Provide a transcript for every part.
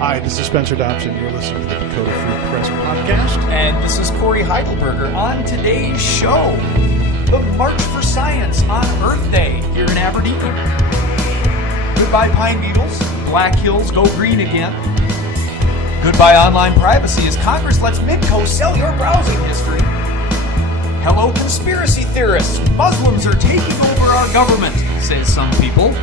Hi, this is Spencer Dobson. You're listening to the Dakota Free Press podcast. And this is Corey Heidelberger. On today's show, the March for Science on Earth Day here in Aberdeen. Goodbye Pine Beetles, Black Hills go green again. Goodbye online privacy as Congress lets Midco sell your browsing history. Hello conspiracy theorists, Muslims are taking over our government, says some people.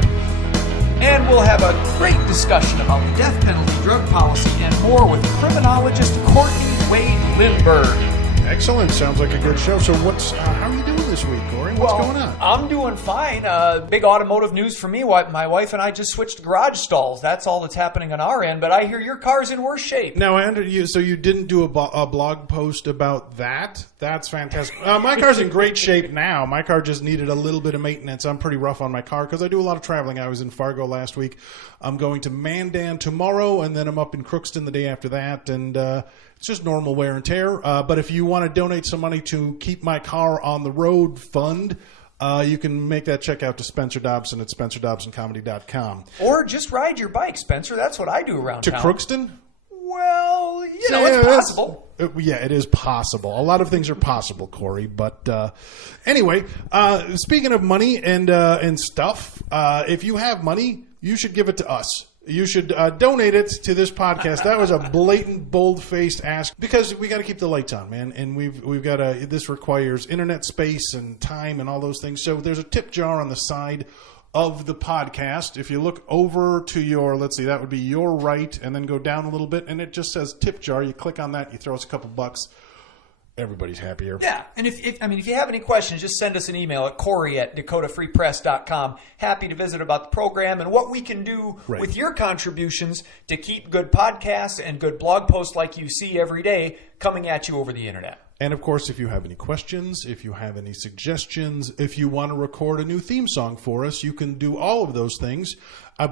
And we'll have a great discussion about the death penalty, drug policy, and more with criminologist Courtney Waid-Lindberg. Excellent. Sounds like a good show. So how are you doing this week, Corey? What's going on? I'm doing fine. Big automotive news for me. My wife and I just switched garage stalls. That's all that's happening on our end, but I hear your car's in worse shape. Now, so you didn't do a blog post about that? That's fantastic. My car's in great shape now. My car just needed a little bit of maintenance. I'm pretty rough on my car because I do a lot of traveling. I was in Fargo last week. I'm going to Mandan tomorrow, and then I'm up in Crookston the day after that, and it's just normal wear and tear. But if you want to donate some money to keep my car on the road fund, you can make that check out to Spencer Dobson at SpencerDobsonComedy.com. Or just ride your bike, Spencer. That's what I do around town. To Crookston? Well, it's possible. It is possible. A lot of things are possible, Corey. But anyway, speaking of money and stuff, if you have money, you should give it to us. You should donate it to this podcast. That was a blatant, bold-faced ask because we got to keep the lights on, man. And we've got to. This requires internet space and time and all those things. So there's a tip jar on the side of the podcast. If you look over to your, let's see, that would be your right, and then go down a little bit, and it just says tip jar. You click on that, you throw us a couple bucks. Everybody's happier. Yeah, and if you have any questions, just send us an email at Corey@DakotaFreePress.com. Happy to visit about the program and what we can do with your contributions to keep good podcasts and good blog posts like you see every day coming at you over the internet. And, of course, if you have any questions, if you have any suggestions, if you want to record a new theme song for us, you can do all of those things.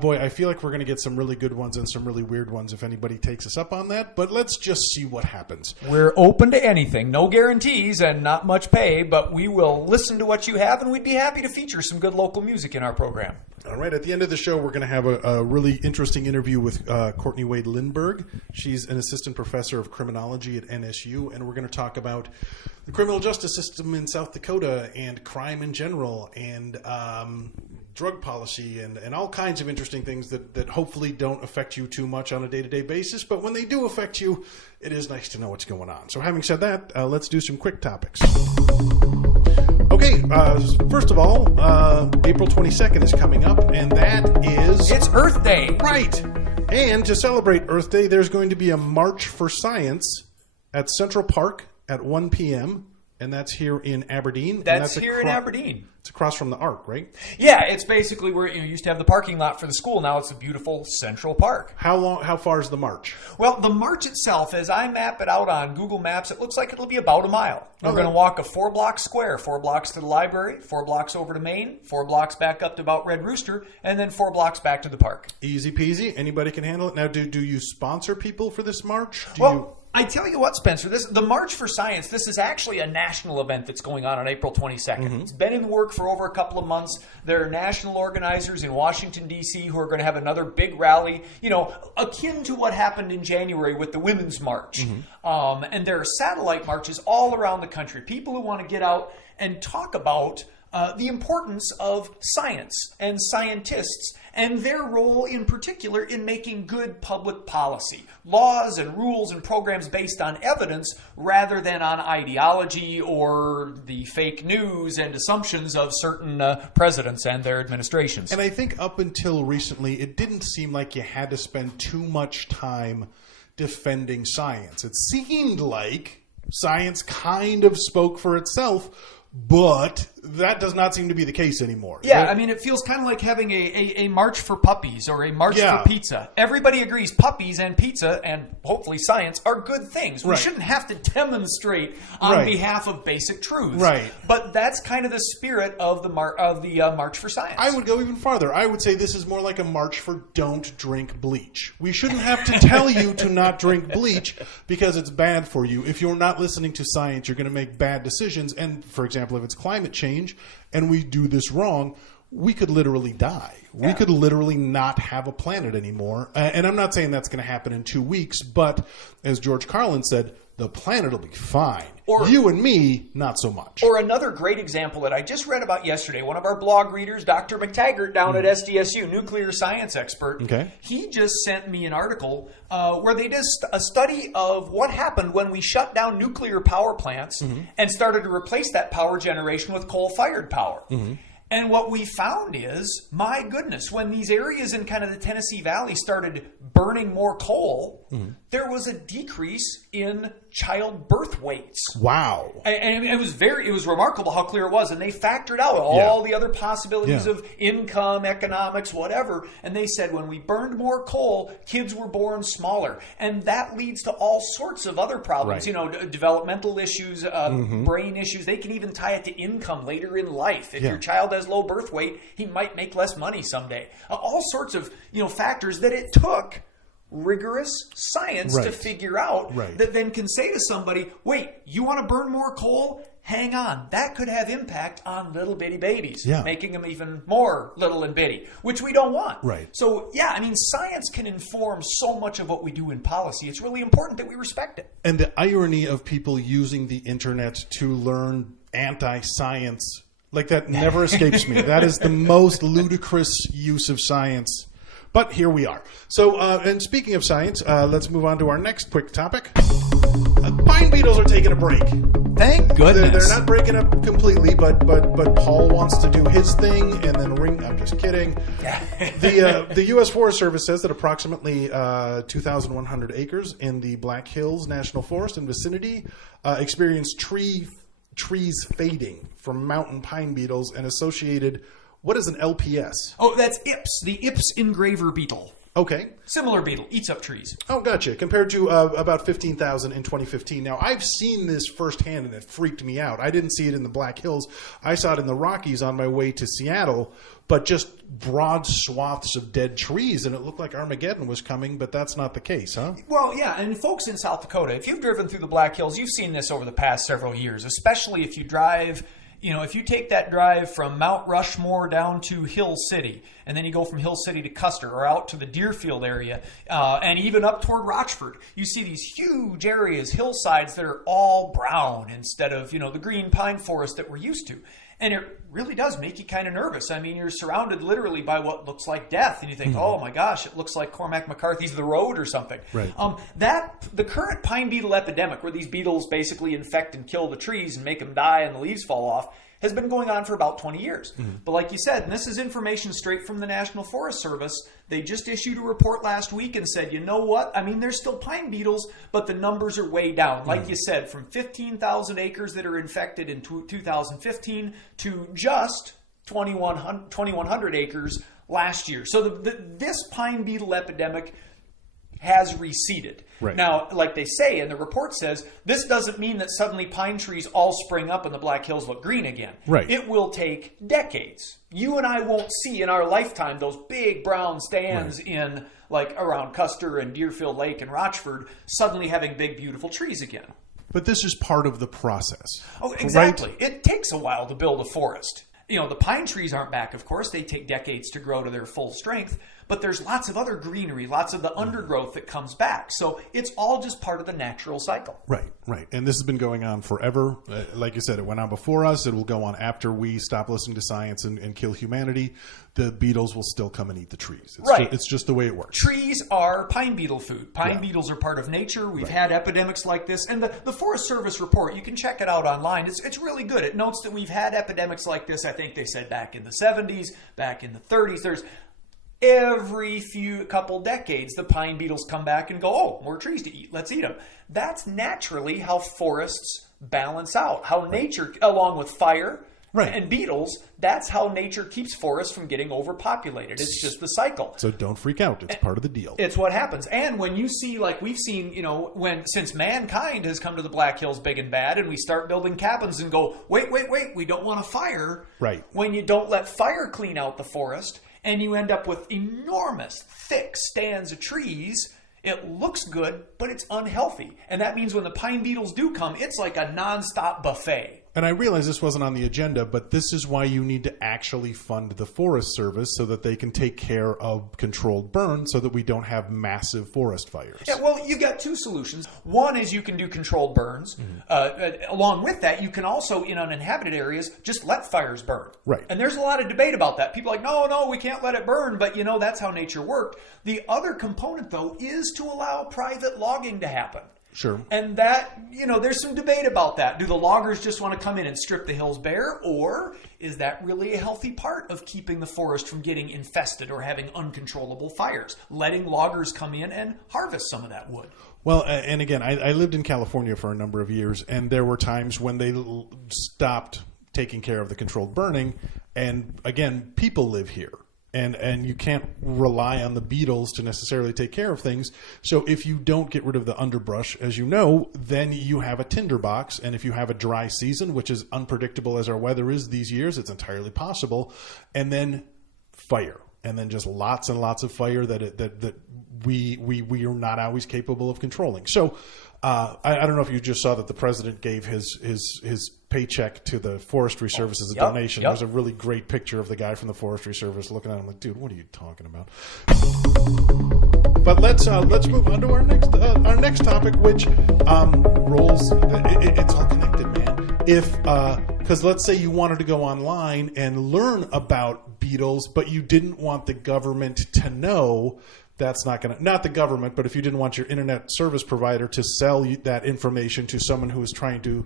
Boy, I feel like we're going to get some really good ones and some really weird ones if anybody takes us up on that. But let's just see what happens. We're open to anything. No guarantees and not much pay, but we will listen to what you have, and we'd be happy to feature some good local music in our program. All right. At the end of the show, we're going to have a really interesting interview with Courtney Waid-Lindberg. She's an assistant professor of criminology at NSU, and we're going to talk about the criminal justice system in South Dakota and crime in general and drug policy and all kinds of interesting things that hopefully don't affect you too much on a day-to-day basis. But when they do affect you, it is nice to know what's going on. So having said that, let's do some quick topics. Okay, first of all, April 22nd is coming up, and that is... It's Earth Day! Right! And to celebrate Earth Day, there's going to be a March for Science at Central Park at 1 p.m., and that's here in Aberdeen. That's here in Aberdeen. It's across from the Arc, right? Yeah, it's basically where you used to have the parking lot for the school. Now it's a beautiful Central Park. How far is the march? Well, the march itself, as I map it out on Google Maps, it looks like it'll be about a mile. We're going to walk a 4-block square, 4 blocks to the library, 4 blocks over to Main, 4 blocks back up to about Red Rooster, and then 4 blocks back to the park. Easy peasy. Anybody can handle it. Now, do you sponsor people for this march? I tell you what, Spencer, the March for Science, this is actually a national event that's going on April 22nd. Mm-hmm. It's been in the work for over a couple of months. There are national organizers in Washington, D.C. who are going to have another big rally, akin to what happened in January with the Women's March. Mm-hmm. And there are satellite marches all around the country. People who want to get out and talk about the importance of science and scientists and their role in particular in making good public policy, laws and rules and programs based on evidence rather than on ideology or the fake news and assumptions of certain presidents and their administrations. And I think up until recently, it didn't seem like you had to spend too much time defending science. It seemed like science kind of spoke for itself, but that does not seem to be the case anymore. Yeah, right? I mean, it feels kind of like having a march for puppies or a march for pizza. Everybody agrees puppies and pizza and hopefully science are good things. We shouldn't have to demonstrate on behalf of basic truths. Right. But that's kind of the spirit of the March for Science. I would go even farther. I would say this is more like a march for don't drink bleach. We shouldn't have to tell you to not drink bleach because it's bad for you. If you're not listening to science, you're going to make bad decisions. And, for example, if it's climate change and we do this wrong, we could literally die. We could literally not have a planet anymore. And I'm not saying that's going to happen in 2 weeks, but as George Carlin said, the planet will be fine. Or you and me, not so much. Or another great example that I just read about yesterday, one of our blog readers, Dr. McTaggart down at SDSU, nuclear science expert, he just sent me an article where they did a study of what happened when we shut down nuclear power plants and started to replace that power generation with coal-fired power. And what we found is, my goodness, when these areas in kind of the Tennessee Valley started burning more coal, there was a decrease in childbirth weights. Wow. And it was remarkable how clear it was. And they factored out all the other possibilities of income, economics, whatever. And they said when we burned more coal, kids were born smaller. And that leads to all sorts of other problems, developmental issues, brain issues. They can even tie it to income later in life. If your child has low birth weight, he might make less money someday. All sorts of factors that it took rigorous science to figure out that then can say to somebody, wait, you want to burn more coal? Hang on. That could have impact on little bitty babies, making them even more little and bitty, which we don't want. So, science can inform so much of what we do in policy. It's really important that we respect it. And the irony of people using the internet to learn anti-science, like that never escapes me. That is the most ludicrous use of science. But here we are. So, and speaking of science, let's move on to our next quick topic. Pine beetles are taking a break. Thank goodness. They're not breaking up completely, but Paul wants to do his thing and then I'm just kidding. The U.S. Forest Service says that approximately 2,100 acres in the Black Hills National Forest and vicinity experienced trees fading from mountain pine beetles and associated. What is an LPS? Oh, that's Ips, the Ips engraver beetle. Okay. Similar beetle, eats up trees. Oh, gotcha. Compared to about 15,000 in 2015. Now, I've seen this firsthand, and it freaked me out. I didn't see it in the Black Hills. I saw it in the Rockies on my way to Seattle, but just broad swaths of dead trees, and it looked like Armageddon was coming, but that's not the case, huh? Well, yeah, and folks in South Dakota, if you've driven through the Black Hills, you've seen this over the past several years, especially if you drive... if you take that drive from Mount Rushmore down to Hill City, and then you go from Hill City to Custer or out to the Deerfield area, and even up toward Rochford, you see these huge areas, hillsides that are all brown instead of, the green pine forest that we're used to. And it really does make you kind of nervous. I mean, you're surrounded literally by what looks like death, and you think, oh my gosh, it looks like Cormac McCarthy's The Road or something. The current pine beetle epidemic, where these beetles basically infect and kill the trees and make them die and the leaves fall off, has been going on for about 20 years. But like you said, and this is information straight from the National Forest Service, they just issued a report last week and said, you know what? I mean, there's still pine beetles, but the numbers are way down. Like you said, from 15,000 acres that are infected in 2015 to just 2,100 acres last year. So this pine beetle epidemic has receded. Now, like they say, and the report says, this doesn't mean that suddenly pine trees all spring up and the Black Hills look green again. It will take decades. You and I won't see in our lifetime those big brown stands in around Custer and Deerfield Lake and Rochford suddenly having big, beautiful trees again. But this is part of the process. Oh, exactly. It takes a while to build a forest. The pine trees aren't back, of course. They take decades to grow to their full strength. But there's lots of other greenery, lots of the undergrowth that comes back. So it's all just part of the natural cycle. Right. And this has been going on forever. Like you said, it went on before us. It will go on after we stop listening to science and kill humanity. The beetles will still come and eat the trees. It's just the way it works. Trees are pine beetle food. Pine beetles are part of nature. We've had epidemics like this. And the Forest Service report, you can check it out online. It's really good. It notes that we've had epidemics like this, I think they said back in the 70s, back in the 30s. There's every couple decades, the pine beetles come back and go, oh, more trees to eat. Let's eat them. That's naturally how forests balance out. How nature, along with fire and beetles, that's how nature keeps forests from getting overpopulated. It's just the cycle. So don't freak out. It's part of the deal. It's what happens. And when you see, like we've seen, since mankind has come to the Black Hills big and bad, and we start building cabins and go, wait, we don't want a fire. When you don't let fire clean out the forest, and you end up with enormous, thick stands of trees, it looks good, but it's unhealthy. And that means when the pine beetles do come, it's like a nonstop buffet. And I realize this wasn't on the agenda, but this is why you need to actually fund the Forest Service so that they can take care of controlled burn so that we don't have massive forest fires. Yeah, well, you've got two solutions. One is you can do controlled burns. Along with that, you can also, in uninhabited areas, just let fires burn. Right. And there's a lot of debate about that. People are like, no, we can't let it burn, but that's how nature worked. The other component, though, is to allow private logging to happen. Sure. And that, there's some debate about that. Do the loggers just want to come in and strip the hills bare? Or is that really a healthy part of keeping the forest from getting infested or having uncontrollable fires? Letting loggers come in and harvest some of that wood. Well, and again, I lived in California for a number of years, and there were times when they stopped taking care of the controlled burning. And again, people live here. And you can't rely on the Beetles to necessarily take care of things. So if you don't get rid of the underbrush, as you know, then you have a tinderbox. And if you have a dry season, which is unpredictable as our weather is these years, it's entirely possible. And then fire. And then just lots and lots of fire that we are not always capable of controlling. So I don't know if you just saw that the president gave his paycheck to the Forestry Service as a donation. Yep. There's a really great picture of the guy from the Forestry Service looking at him like, dude, what are you talking about? But let's move on to our next topic, which rolls. It's all connected, man. Because let's say you wanted to go online and learn about Beetles, but you didn't want the government to know. That's not the government, but if you didn't want your internet service provider to sell you that information to someone who is trying to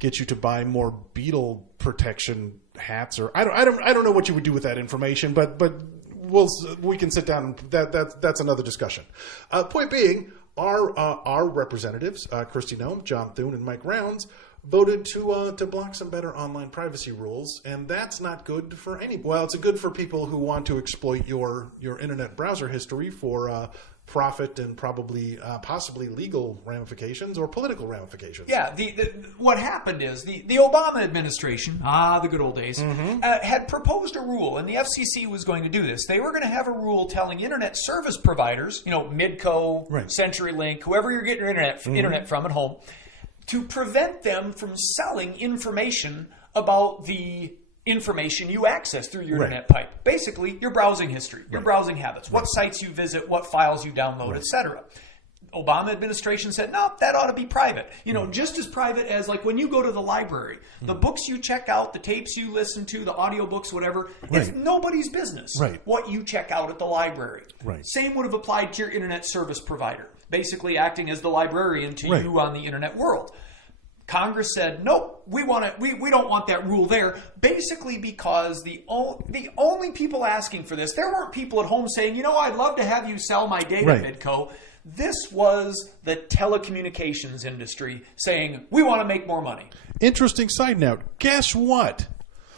get you to buy more beetle protection hats, or I don't know what you would do with that information, but we can sit down and that's another discussion. Point being, our representatives, Kristi Noem, John Thune, and Mike Rounds, voted to block some better online privacy rules, and that's not good for any. Well, it's good for people who want to exploit your internet browser history for profit and possibly legal ramifications or political ramifications. Yeah, what happened is the Obama administration, the good old days, had proposed a rule, and the FCC was going to do this. They were going to have a rule telling internet service providers, Midco, right, CenturyLink, whoever you're getting your internet from at home, to prevent them from selling information about the information you access through your internet pipe. Basically, your browsing history, your browsing habits, what sites you visit, what files you download, etc. Obama administration said, no, that ought to be private. Just as private as like when you go to the library, the books you check out, the tapes you listen to, the audiobooks, whatever, it's nobody's business what you check out at the library. Same would have applied to your internet service provider, basically acting as the librarian to you on the internet world. Congress said, nope, we don't want that rule there, basically because the only people asking for this, there weren't people at home saying, I'd love to have you sell my data, Midco. This was the telecommunications industry saying, we want to make more money. Interesting side note. Guess what?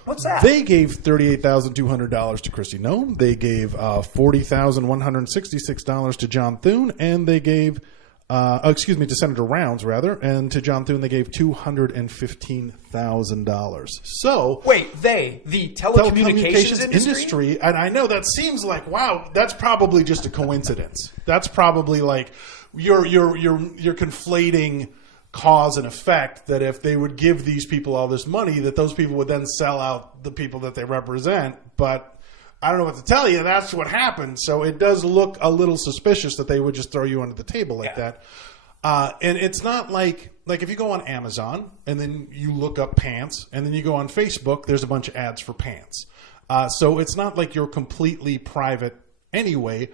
What's that? They gave $38,200 to Kristi Noem. They gave $40,166 to John Thune, and they gave to Senator Rounds, rather, and to John Thune they gave $215,000. So wait, the telecommunications industry? And I know that seems like, wow, that's probably just a coincidence. That's probably like you're conflating cause and effect, that if they would give these people all this money, that those people would then sell out the people that they represent. But I don't know what to tell you. That's what happened. So it does look a little suspicious that they would just throw you under the table like that. And it's not like if you go on Amazon and then you look up pants and then you go on Facebook, there's a bunch of ads for pants. So it's not like you're completely private anyway.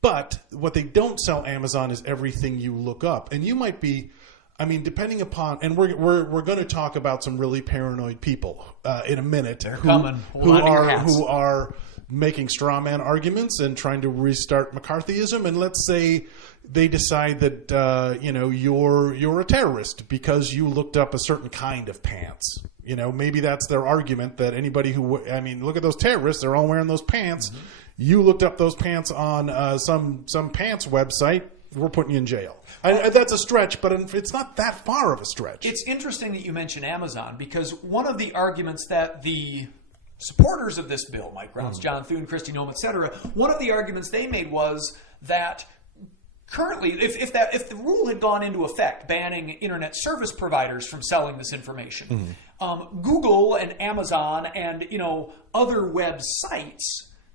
But what they don't sell Amazon is everything you look up. And you might be, depending upon, and we're going to talk about some really paranoid people in a minute. They're coming. Who are making straw man arguments and trying to restart McCarthyism. And let's say they decide that you're a terrorist because you looked up a certain kind of pants. Maybe that's their argument, that anybody who look at those terrorists, they're all wearing those pants. Mm-hmm. You looked up those pants on some pants website. We're putting you in jail. That's a stretch, but it's not that far of a stretch. It's interesting that you mention Amazon, because one of the arguments that the supporters of this bill, Mike Rounds, John Thune, Kristi Noem, etc., one of the arguments they made was that currently, if the rule had gone into effect, banning internet service providers from selling this information, Google and Amazon and, other websites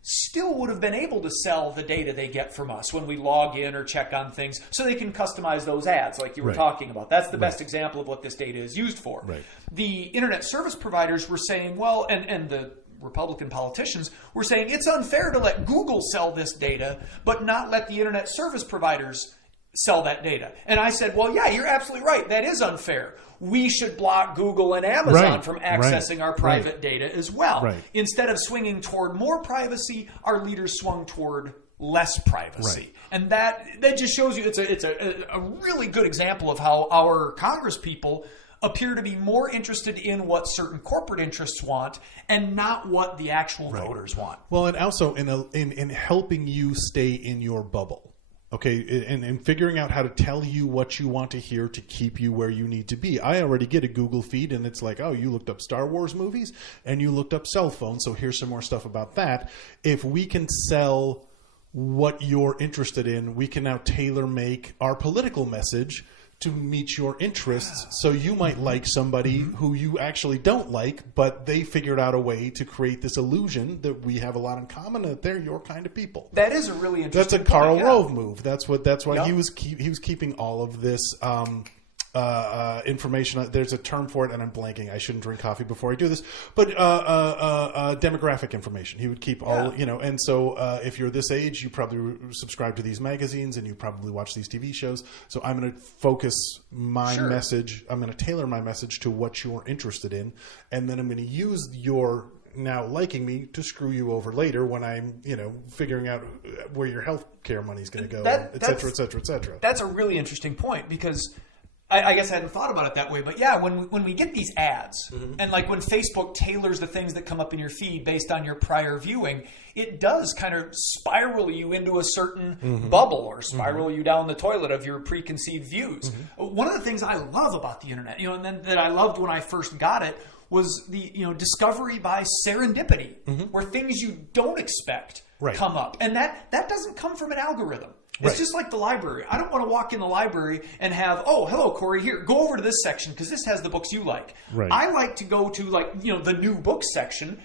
still would have been able to sell the data they get from us when we log in or check on things, so they can customize those ads like you were talking about. That's the best example of what this data is used for. Right. The internet service providers were saying, well, and the Republican politicians were saying it's unfair to let Google sell this data, but not let the internet service providers sell that data. And I said, well, yeah, you're absolutely right. That is unfair. We should block Google and Amazon from accessing our private data as well. Right. Instead of swinging toward more privacy, our leaders swung toward less privacy. Right. And that just shows you it's a really good example of how our Congress people appear to be more interested in what certain corporate interests want and not what the actual voters want. Well, and also in helping you stay in your bubble. Okay, and figuring out how to tell you what you want to hear to keep you where you need to be. I already get a Google feed, and it's like, oh, you looked up Star Wars movies, and you looked up cell phones, so here's some more stuff about that. If we can sell what you're interested in, we can now tailor make our political message to meet your interests. So you might like somebody who you actually don't like, but they figured out a way to create this illusion that we have a lot in common, that they're your kind of people. That is a really interesting That's a Karl point, Rove move. That's why he was keeping all of this information. There's a term for it, and I'm blanking. I shouldn't drink coffee before I do this. But demographic information. He would keep all, and so if you're this age, you probably subscribe to these magazines and you probably watch these TV shows. So I'm going to focus my message. I'm going to tailor my message to what you're interested in. And then I'm going to use your now liking me to screw you over later when I'm, figuring out where your health care money is going to go, et cetera, et cetera, et cetera. That's a really interesting point, because I guess I hadn't thought about it that way, but yeah, when we get these ads, and like when Facebook tailors the things that come up in your feed based on your prior viewing, it does kind of spiral you into a certain bubble, or spiral you down the toilet of your preconceived views. One of the things I love about the internet, and then that I loved when I first got it, was the discovery by serendipity, where things you don't expect come up, and that doesn't come from an algorithm. It's just like the library. I don't want to walk in the library and have, oh, hello, Corey, here, go over to this section because this has the books you like. Right. I like to go to the new books section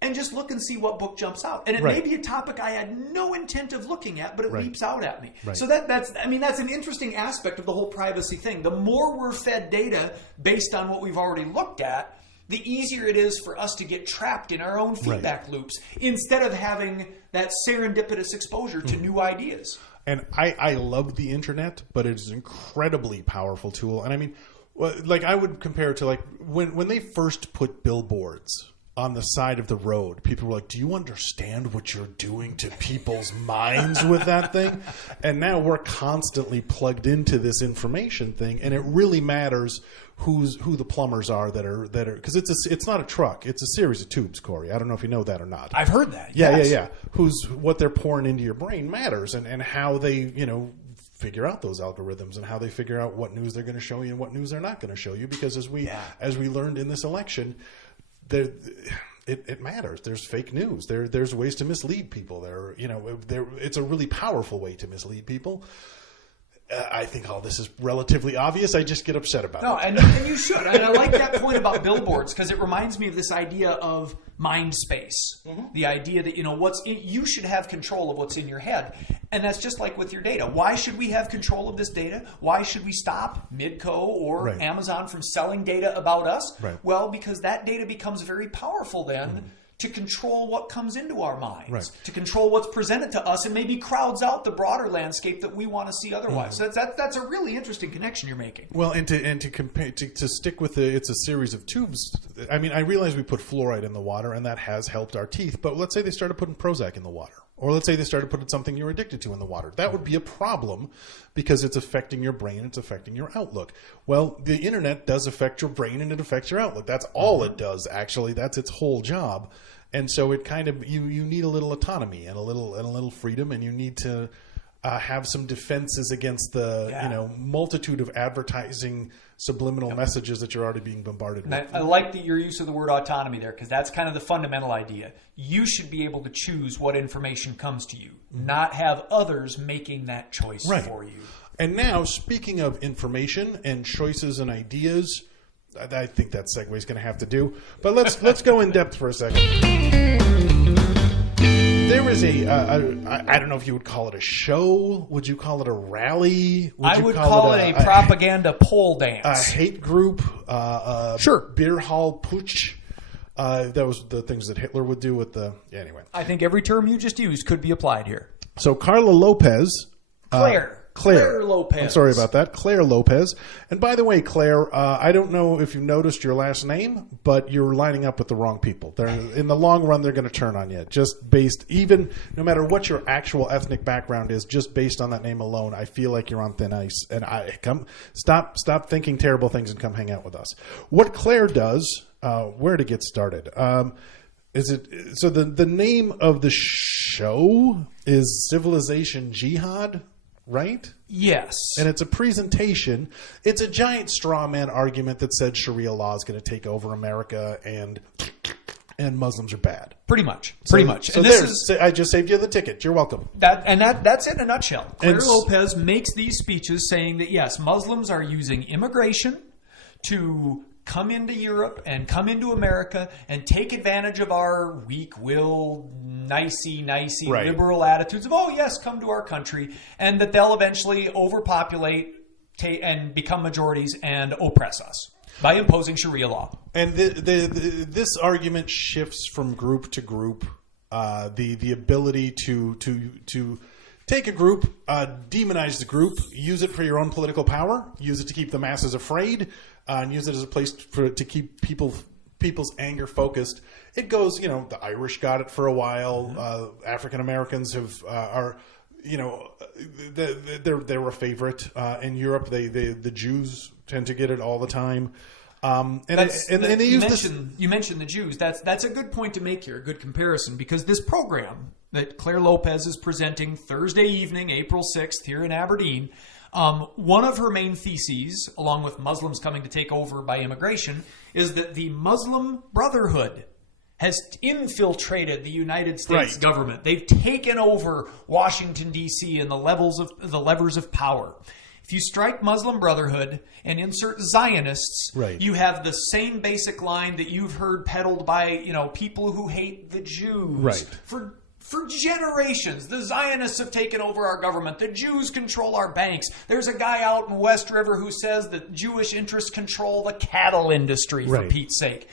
and just look and see what book jumps out. And it may be a topic I had no intent of looking at, but it leaps out at me. Right. So that's an interesting aspect of the whole privacy thing. The more we're fed data based on what we've already looked at, the easier it is for us to get trapped in our own feedback loops instead of having that serendipitous exposure to new ideas. And I love the internet, but it is an incredibly powerful tool. And I mean, like I would compare it to like when they first put billboards on the side of the road, people were like, do you understand what you're doing to people's minds with that thing? And now we're constantly plugged into this information thing, and it really matters who the plumbers are that are because it's not a truck, it's a series of tubes, Corey. I don't know if you know that or not. I've heard that. Yeah. What they're pouring into your brain matters, and how they figure out those algorithms, and how they figure out what news they're going to show you and what news they're not going to show you, because as we learned in this election, it matters. There's fake news. There's ways to mislead people. It's a really powerful way to mislead people. I think all this is relatively obvious. I just get upset about it. No, and you should. And I like that point about billboards, because it reminds me of this idea of mind space. The idea that you should have control of what's in your head. And that's just like with your data. Why should we have control of this data? Why should we stop Midco or Amazon from selling data about us? Right. Well, because that data becomes very powerful then to control what comes into our minds, to control what's presented to us, and maybe crowds out the broader landscape that we want to see otherwise. So that's a really interesting connection you're making. Well, and to compare, to stick with it's a series of tubes. I mean, I realize we put fluoride in the water, and that has helped our teeth. But let's say they started putting Prozac in the water. Or let's say they started putting something you're addicted to in the water. That would be a problem, because it's affecting your brain, it's affecting your outlook. Well, the internet does affect your brain, and it affects your outlook. That's all it does, actually. That's its whole job. And so it kind of you need a little autonomy and a little freedom, and you need to have some defenses against the multitude of advertising subliminal messages that you're already being bombarded with. I like your use of the word autonomy there, because that's kind of the fundamental idea. You should be able to choose what information comes to you, not have others making that choice for you. And now, speaking of information and choices and ideas, I think that segue is going to have to do. But let's go in depth for a second. There is I don't know if you would call it a show. Would you call it a rally? I would call it a propaganda pole dance. A hate group. Sure. Beer hall putsch. That was the things that Hitler would do with the... Anyway. I think every term you just used could be applied here. So Carla Lopez... Claire Lopez. I'm sorry about that. Claire Lopez. And by the way, Claire, I don't know if you noticed your last name, but you're lining up with the wrong people. In the long run, they're going to turn on you. Just based, even no matter what your actual ethnic background is, just based on that name alone, I feel like you're on thin ice. And stop thinking terrible things and come hang out with us. What Claire does, where to get started? So the name of the show is Civilization Jihad, right? Yes. And it's a presentation. It's a giant straw man argument that said Sharia law is going to take over America and Muslims are bad. Pretty much. So And I just saved you the ticket. You're welcome. That's it in a nutshell. Claire Lopez makes these speeches saying that, yes, Muslims are using immigration to come into Europe and come into America and take advantage of our weak-willed, nicey, right. liberal attitudes of, oh, yes, come to our country, and that they'll eventually overpopulate and become majorities and oppress us by imposing Sharia law. And this argument shifts from group to group. The ability to take a group, demonize the group, use it for your own political power, use it to keep the masses afraid, and use it as a place to keep people's anger focused. It goes, the Irish got it for a while. African Americans they're a favorite in Europe. The Jews tend to get it all the time. You mentioned the Jews. That's a good point to make here, a good comparison, because this program that Claire Lopez is presenting Thursday evening, April 6th, here in Aberdeen, one of her main theses, along with Muslims coming to take over by immigration, is that the Muslim Brotherhood has infiltrated the United States government. They've taken over Washington, D.C. and the levers of power. If you strike Muslim Brotherhood and insert Zionists, you have the same basic line that you've heard peddled by people who hate the Jews. For generations, the Zionists have taken over our government. The Jews control our banks. There's a guy out in West River who says that Jewish interests control the cattle industry, for Pete's sake.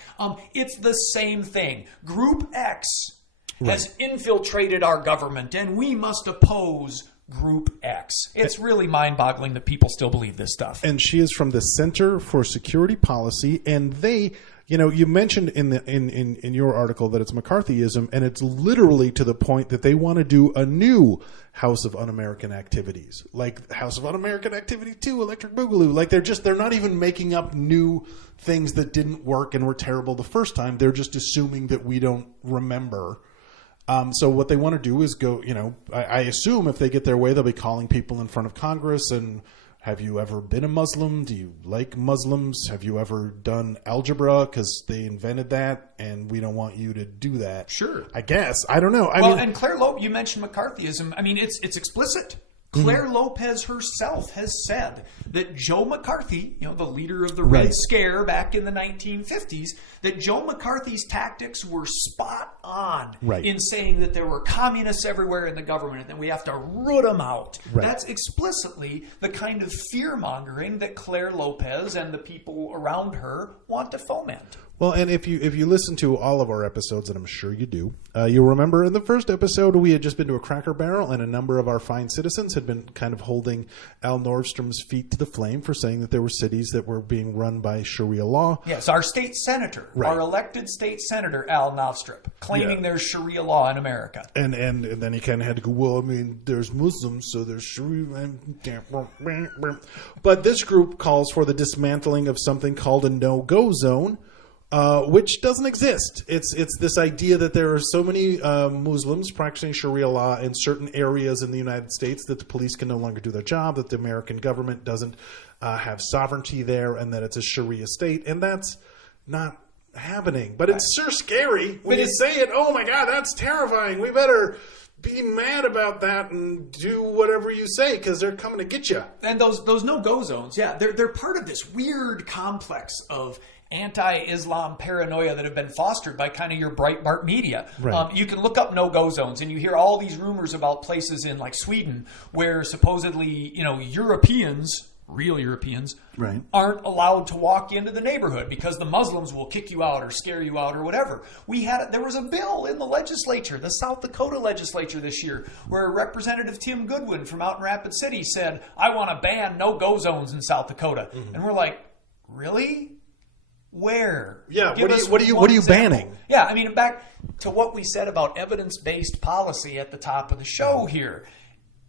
It's the same thing. Group X has infiltrated our government, and we must oppose Group X. It's really mind-boggling that people still believe this stuff. And she is from the Center for Security Policy, and they... you mentioned in your article that it's McCarthyism, and it's literally to the point that they want to do a new House of Un-American Activities, like House of Un-American Activity 2, Electric Boogaloo. Like they're not even making up new things that didn't work and were terrible the first time. They're just assuming that we don't remember. So what they want to do is go. I assume if they get their way, they'll be calling people in front of Congress and. Have you ever been a Muslim? Do you like Muslims? Have you ever done algebra? Because they invented that, and we don't want you to do that. Sure. I guess. I don't know. And Claire Lopez, you mentioned McCarthyism. I mean, it's explicit. Claire Lopez herself has said that Joe McCarthy, the leader of the Red Scare back in the 1950s, that Joe McCarthy's tactics were spot on in saying that there were communists everywhere in the government and that we have to root them out. That's explicitly the kind of fear-mongering that Claire Lopez and the people around her want to foment. Well, and if you listen to all of our episodes, and I'm sure you do, you'll remember in the first episode we had just been to a Cracker Barrel, and a number of our fine citizens had been kind of holding Al Nordstrom's feet to the flame for saying that there were cities that were being run by Sharia law. Yes, our state senator, our elected state senator, Al Nordstrom, claiming there's Sharia law in America. And then he kind of had to go, well, I mean, there's Muslims, so there's Sharia. But this group calls for the dismantling of something called a no-go zone, which doesn't exist. It's this idea that there are so many Muslims practicing Sharia law in certain areas in the United States that the police can no longer do their job, that the American government doesn't have sovereignty there, and that it's a Sharia state, and that's not happening. But it's sure scary when you say it. Oh my God, that's terrifying. We better be mad about that and do whatever you say because they're coming to get you. And those no-go zones, they're part of this weird complex of anti-Islam paranoia that have been fostered by kind of your Breitbart media. Right. You can look up no-go zones, and you hear all these rumors about places in like Sweden where supposedly, Europeans, real Europeans, right, aren't allowed to walk into the neighborhood because the Muslims will kick you out or scare you out or whatever. There was a bill in the legislature, the South Dakota legislature this year, where Representative Tim Goodwin from out in Rapid City said, I want to ban no-go zones in South Dakota. Mm-hmm. And we're like, really? Where? Yeah, what are you banning? Yeah, I mean, back to what we said about evidence-based policy at the top of the show here.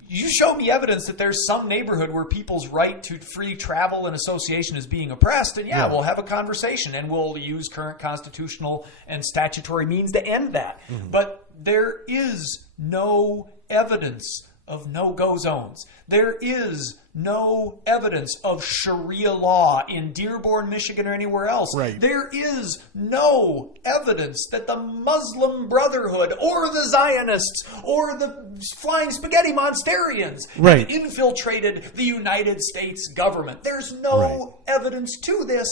You show me evidence that there's some neighborhood where people's right to free travel and association is being oppressed, and we'll have a conversation, and we'll use current constitutional and statutory means to end that. Mm-hmm. But there is no evidence of no-go zones. There is no evidence of Sharia law in Dearborn, Michigan, or anywhere else. Right. There is no evidence that the Muslim Brotherhood or the Zionists or the Flying Spaghetti Monsterians have infiltrated the United States government. There's no evidence to this.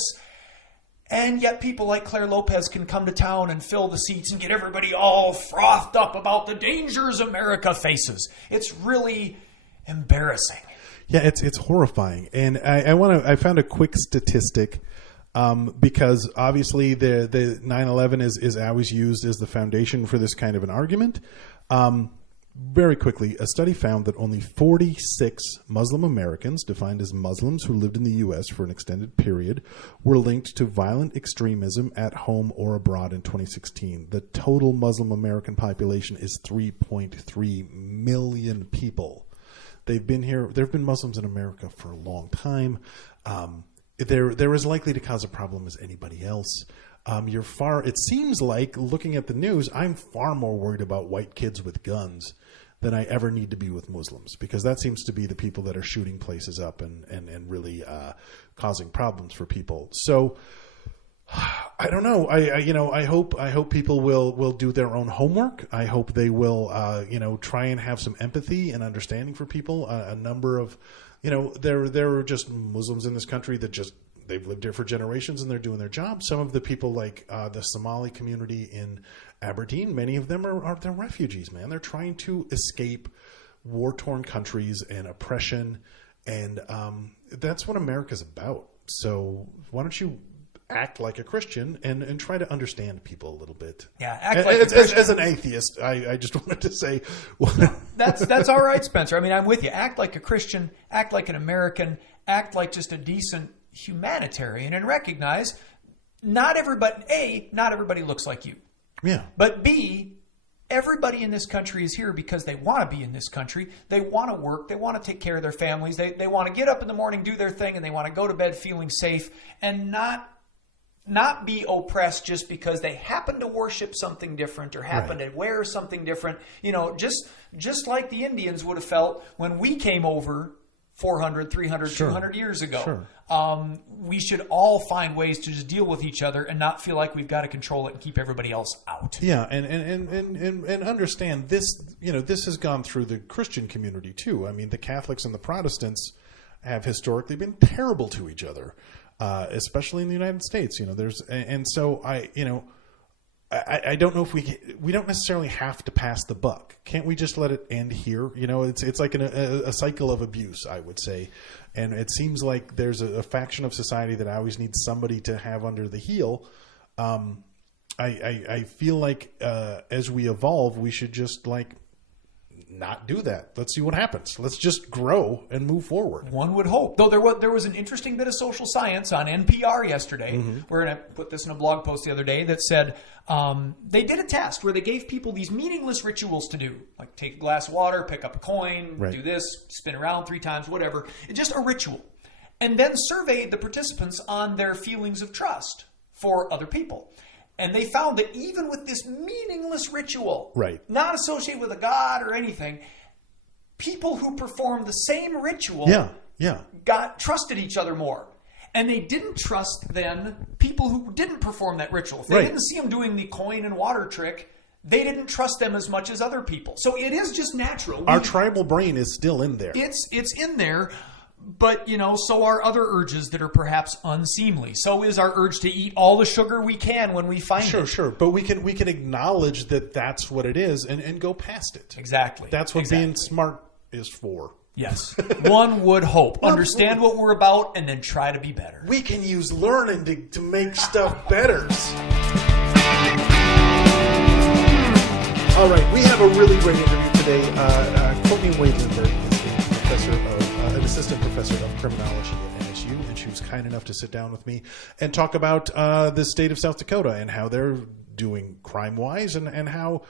And yet people like Claire Lopez can come to town and fill the seats and get everybody all frothed up about the dangers America faces. It's really embarrassing. Yeah, it's horrifying. And I found a quick statistic because obviously the 9/11 is always used as the foundation for this kind of an argument. Very quickly, a study found that only 46 Muslim Americans, defined as Muslims who lived in the U.S. for an extended period, were linked to violent extremism at home or abroad in 2016. The total Muslim American population is 3.3 million people. They've been here. There have been Muslims in America for a long time. They're as likely to cause a problem as anybody else. It seems like, looking at the news, I'm far more worried about white kids with guns than I ever need to be with Muslims, because that seems to be the people that are shooting places up and really causing problems for people. So I don't know. I hope people will do their own homework. I hope they will try and have some empathy and understanding for people. A number of there are just Muslims in this country that just they've lived here for generations and they're doing their job. Some of the people like the Somali community in Aberdeen, many of them they're refugees, man. They're trying to escape war-torn countries and oppression, and that's what America's about. So why don't you act like a Christian and try to understand people a little bit? Yeah, act like as an atheist, I just wanted to say that's all right, Spencer. I mean, I'm with you. Act like a Christian, act like an American, act like just a decent humanitarian, and recognize not everybody looks like you. Yeah. But B, everybody in this country is here because they want to be in this country. They want to work. They want to take care of their families. They want to get up in the morning, do their thing, and they want to go to bed feeling safe and not be oppressed just because they happen to worship something different or happen to wear something different. Just like the Indians would have felt when we came over 400, 300, 200 years ago. Sure. We should all find ways to just deal with each other and not feel like we've got to control it and keep everybody else out. Yeah, and understand this. This has gone through the Christian community too. I mean, the Catholics and the Protestants have historically been terrible to each other, especially in the United States. I don't know if we don't necessarily have to pass the buck. Can't we just let it end here? It's like a cycle of abuse, I would say. And it seems like there's a faction of society that always needs somebody to have under the heel. I feel like as we evolve, we should just not do that. Let's see what happens. Let's just grow and move forward. One would hope. Though there was an interesting bit of social science on NPR yesterday. Mm-hmm. We're going to put this in a blog post the other day that said they did a test where they gave people these meaningless rituals to do, like take a glass of water, pick up a coin, do this, spin around 3 times, whatever. It's just a ritual. And then surveyed the participants on their feelings of trust for other people. And they found that even with this meaningless ritual, not associated with a god or anything, people who performed the same ritual trusted each other more. And they didn't trust then people who didn't perform that ritual. If they didn't see them doing the coin and water trick, they didn't trust them as much as other people. So it is just natural. Our tribal brain is still in there. It's in there. But, so are other urges that are perhaps unseemly. So is our urge to eat all the sugar we can when we find it. Sure. But we can acknowledge that that's what it is and go past it. Exactly. That's what being smart is for. Yes. One would hope. Understand what we're about and then try to be better. We can use learning to make stuff better. All right. We have a really great interview today. Courtney Waid-Lindberg is an assistant professor of criminology at NSU, and she was kind enough to sit down with me and talk about the state of South Dakota and how they're doing crime-wise and how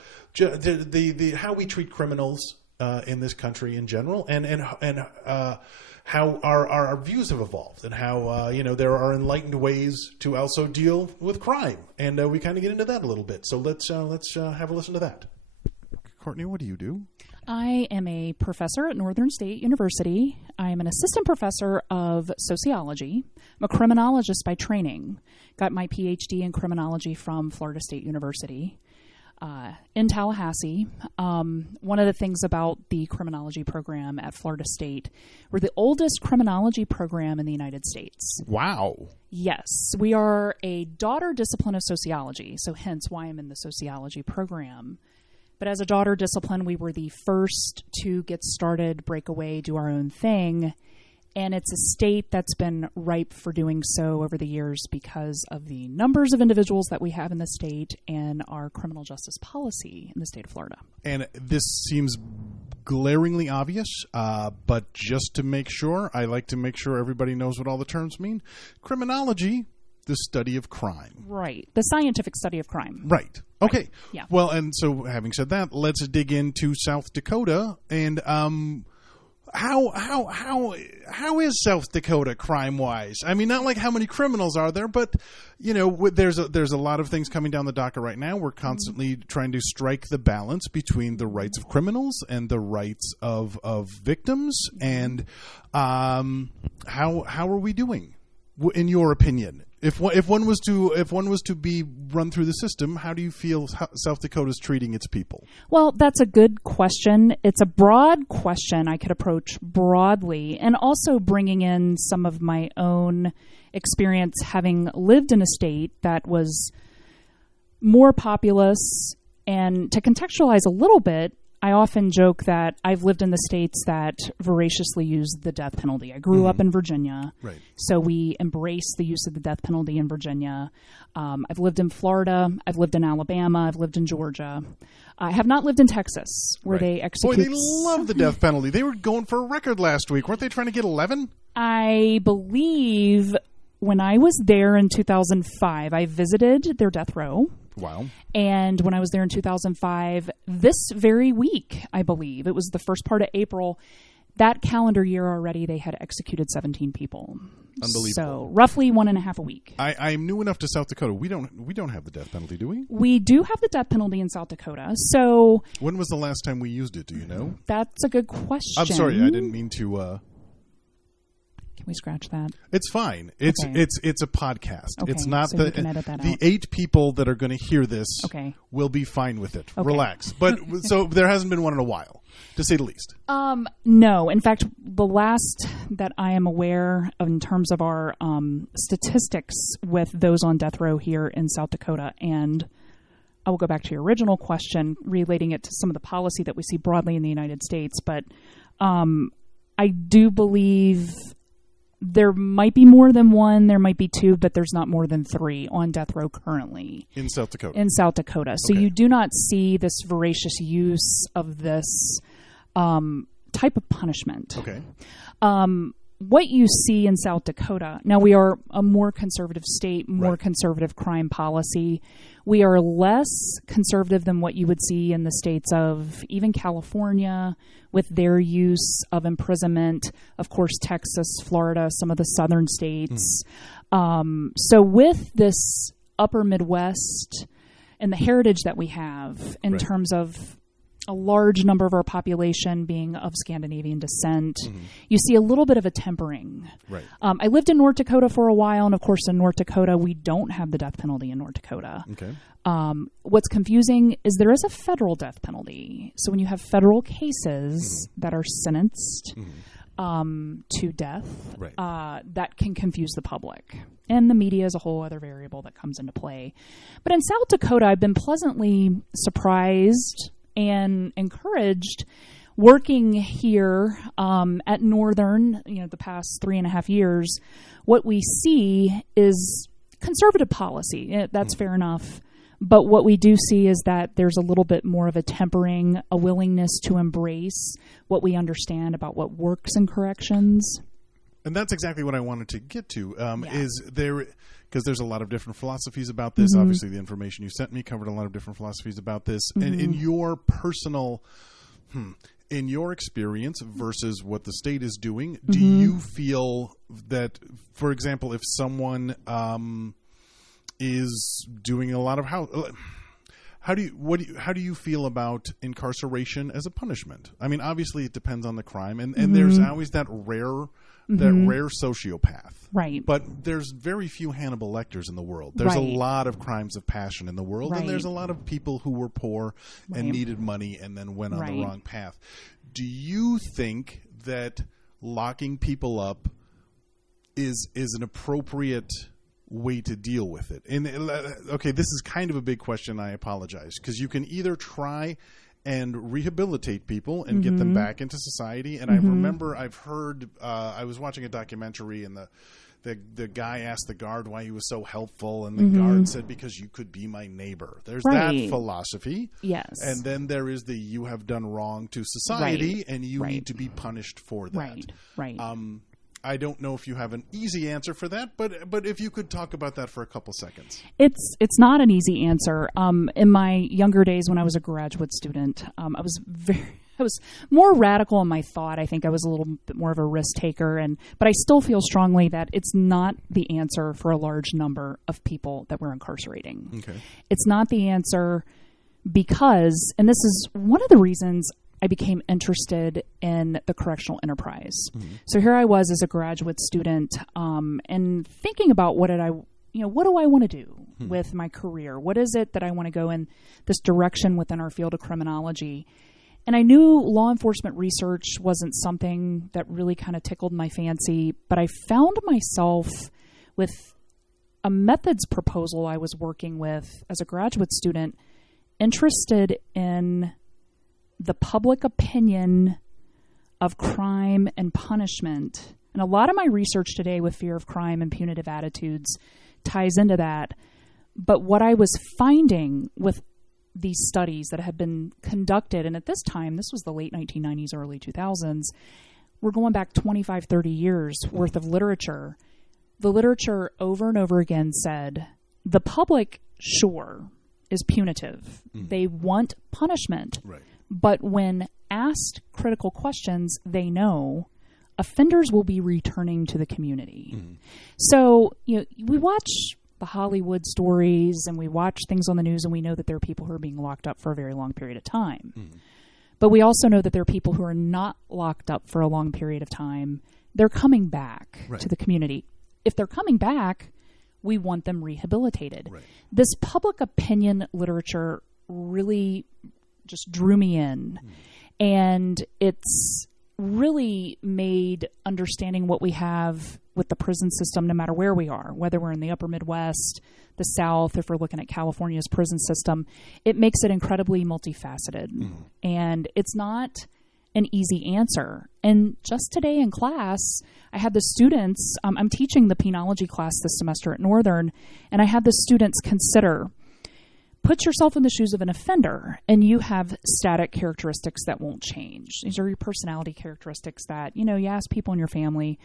how we treat criminals in this country in general, and how our views have evolved, and how there are enlightened ways to also deal with crime, and we kind of get into that a little bit. So let's have a listen to that. Courtney, what do you do? I am a professor at Northern State University. I am an assistant professor of sociology. I'm a criminologist by training. Got my PhD in criminology from Florida State University in Tallahassee. One of the things about the criminology program at Florida State, we're the oldest criminology program in the United States. Wow. Yes, we are a daughter discipline of sociology, so hence why I'm in the sociology program. But as a daughter discipline, we were the first to get started, break away, do our own thing. And it's a state that's been ripe for doing so over the years because of the numbers of individuals that we have in the state and our criminal justice policy in the state of Florida. And this seems glaringly obvious, but just to make sure, I like to make sure everybody knows what all the terms mean. Criminology, the study of crime. Right. The scientific study of crime. Right. Okay. Right. Yeah. Well, and so having said that, let's dig into South Dakota and how is South Dakota crime wise? I mean, not like how many criminals are there, but there's a lot of things coming down the docket right now. We're constantly trying to strike the balance between the rights of criminals and the rights of victims. And how are we doing, in your opinion? If one was to be run through the system, how do you feel South Dakota's treating its people? Well, that's a good question. It's a broad question I could approach broadly, and also bringing in some of my own experience having lived in a state that was more populous. And to contextualize a little bit, I often joke that I've lived in the states that voraciously use the death penalty. I grew up in Virginia, right. So we embrace the use of the death penalty in Virginia. I've lived in Florida. I've lived in Alabama. I've lived in Georgia. I have not lived in Texas, where they execute. Boy, they love the death penalty. They were going for a record last week. Weren't they trying to get 11? I believe when I was there in 2005, I visited their death row. Wow. And when I was there in 2005, this very week, I believe, it was the first part of April, that calendar year already, they had executed 17 people. Unbelievable. So roughly 1.5 a week. I'm new enough to South Dakota. We don't have the death penalty, do we? We do have the death penalty in South Dakota. So when was the last time we used it? Do you know? That's a good question. I'm sorry, I didn't mean to. Can we scratch that? It's fine. It's a podcast. Okay, it's not so we can edit that the out. 8 people that are going to hear this will be fine with it. Okay. Relax. But so there hasn't been one in a while, to say the least. No. In fact, the last that I am aware of in terms of our statistics with those on death row here in South Dakota, and I will go back to your original question relating it to some of the policy that we see broadly in the United States, but I do believe there might be more than one, there might be 2, but there's not more than 3 on death row currently. In South Dakota? In South Dakota. So you do not see this voracious use of this type of punishment. Okay. What you see in South Dakota, now we are a more conservative state, more conservative crime policy. We are less conservative than what you would see in the states of even California with their use of imprisonment. Of course, Texas, Florida, some of the southern states. So with this upper Midwest and the heritage that we have in terms of a large number of our population being of Scandinavian descent, you see a little bit of a tempering. Right. I lived in North Dakota for a while, and of course in North Dakota, we don't have the death penalty in North Dakota. Okay. What's confusing is there is a federal death penalty. So when you have federal cases that are sentenced, to death, Right. that can confuse the public. And the media is a whole other variable that comes into play. But in South Dakota, I've been pleasantly surprised and encouraged working here at Northern, the past 3.5 years. What we see is conservative policy. That's fair enough. But what we do see is that there's a little bit more of a tempering, a willingness to embrace what we understand about what works in corrections. And that's exactly what I wanted to get to, is there, because there's a lot of different philosophies about Mm-hmm. this. Obviously, the information you sent me covered a lot of different philosophies about this. Mm-hmm. And in your personal, in your experience versus what the state is doing, do Mm-hmm. you feel that, for example, if someone is doing a lot of how do you feel about incarceration as a punishment? I mean, obviously it depends on the crime, and there's always that rare sociopath. Right. But there's very few Hannibal Lecters in the world. There's a lot of crimes of passion in the world, and there's a lot of people who were poor and needed money and then went on the wrong path. Do you think that locking people up is an appropriate way to deal with it? And okay, this is kind of a big question. I apologize, because you can either try and rehabilitate people and get them back into society. And I remember I've heard I was watching a documentary, and the guy asked the guard why he was so helpful, and the guard said, because you could be my neighbor. There's that philosophy. Yes. And then there is the you have done wrong to society and you need to be punished for that. Right. I don't know if you have an easy answer for that, but if you could talk about that for a couple seconds. It's not an easy answer. In my younger days, when I was a graduate student, I was more radical in my thought. I think I was a little bit more of a risk taker, but I still feel strongly that it's not the answer for a large number of people that we're incarcerating. Okay. It's not the answer because, and this is one of the reasons I became interested in the correctional enterprise. So here I was as a graduate student, and thinking about what do I want to do with my career? What is it that I want to go in this direction within our field of criminology? And I knew law enforcement research wasn't something that really kind of tickled my fancy, but I found myself with a methods proposal I was working with as a graduate student, interested in the public opinion of crime and punishment. And a lot of my research today with fear of crime and punitive attitudes ties into that. But what I was finding with these studies that had been conducted, and at this time, this was the late 1990s, early 2000s, we're going back 25, 30 years worth of literature. The literature over and over again said, the public, sure, is punitive. They want punishment. Right. But when asked critical questions, they know offenders will be returning to the community. So, we watch the Hollywood stories and we watch things on the news, and we know that there are people who are being locked up for a very long period of time. But we also know that there are people who are not locked up for a long period of time. They're coming back to the community. If they're coming back, we want them rehabilitated. This public opinion literature really just drew me in, and it's really made understanding what we have with the prison system, no matter where we are, whether we're in the upper Midwest, the South, if we're looking at California's prison system, it makes it incredibly multifaceted. And it's not an easy answer. And just today in class, I had the students, I'm teaching the penology class this semester at Northern, and I had the students consider, put yourself in the shoes of an offender, and you have static characteristics that won't change. These are your personality characteristics that, you ask people in your family,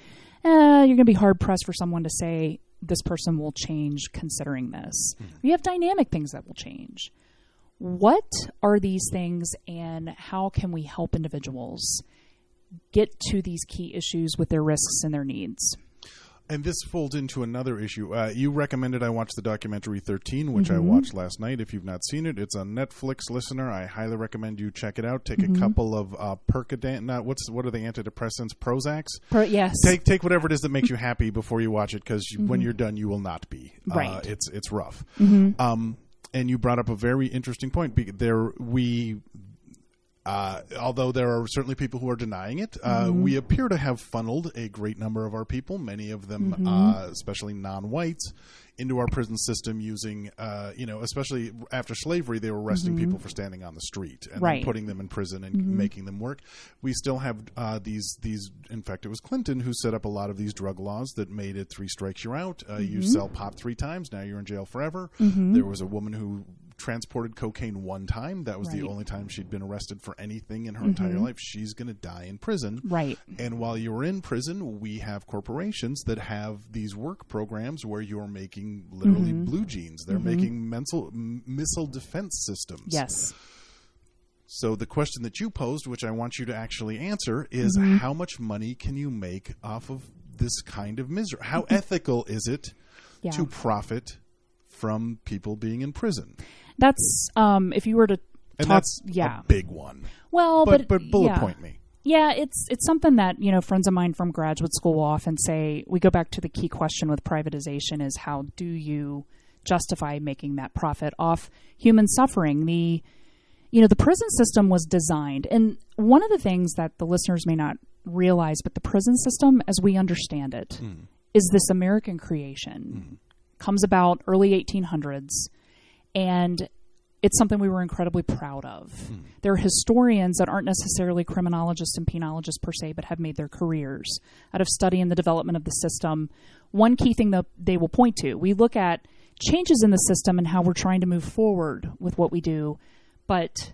you're going to be hard-pressed for someone to say, this person will change considering this. You have dynamic things that will change. What are these things, and how can we help individuals get to these key issues with their risks and their needs? And this folds into another issue. You recommended I watch the documentary 13, which I watched last night. If you've not seen it, it's on Netflix, listener. I highly recommend you check it out. Take a couple of Percodan. What are the antidepressants? Prozacs? Yes. Take whatever it is that makes you happy before you watch it, because when you're done, you will not be. Right. It's rough. And you brought up a very interesting point. Although there are certainly people who are denying it, we appear to have funneled a great number of our people, many of them, especially non-whites, into our prison system using, especially after slavery, they were arresting people for standing on the street and then putting them in prison and making them work. We still have these. In fact, it was Clinton who set up a lot of these drug laws that made it 3 strikes you're out. You sell pot 3 times, now you're in jail forever. There was a woman who transported cocaine 1 time. That was the only time she'd been arrested for anything in her entire life. She's going to die in prison. Right. And while you're in prison, we have corporations that have these work programs where you're making literally blue jeans. They're making missile defense systems. Yes. So the question that you posed, which I want you to actually answer, is how much money can you make off of this kind of misery? How ethical is it to profit from people being in prison? That's if you were to and talk, that's a big one. Well, but bullet point me. Yeah, it's something that, friends of mine from graduate school will often say. We go back to the key question with privatization is how do you justify making that profit off human suffering? The prison system was designed, and one of the things that the listeners may not realize, but the prison system, as we understand it, is this American creation. Comes about early 1800s, and it's something we were incredibly proud of. There are historians that aren't necessarily criminologists and penologists per se, but have made their careers out of studying the development of the system. One key thing that they will point to, we look at changes in the system and how we're trying to move forward with what we do, but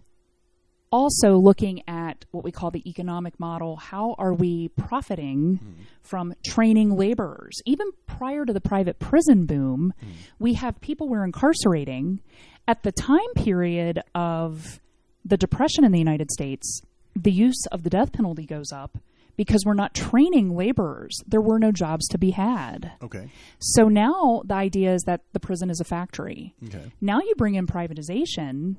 also looking at what we call the economic model. How are we profiting from training laborers? Even prior to the private prison boom, we have people we're incarcerating. At the time period of the Depression in the United States, the use of the death penalty goes up because we're not training laborers. There were no jobs to be had. Okay. So now the idea is that the prison is a factory. Okay. Now you bring in privatization,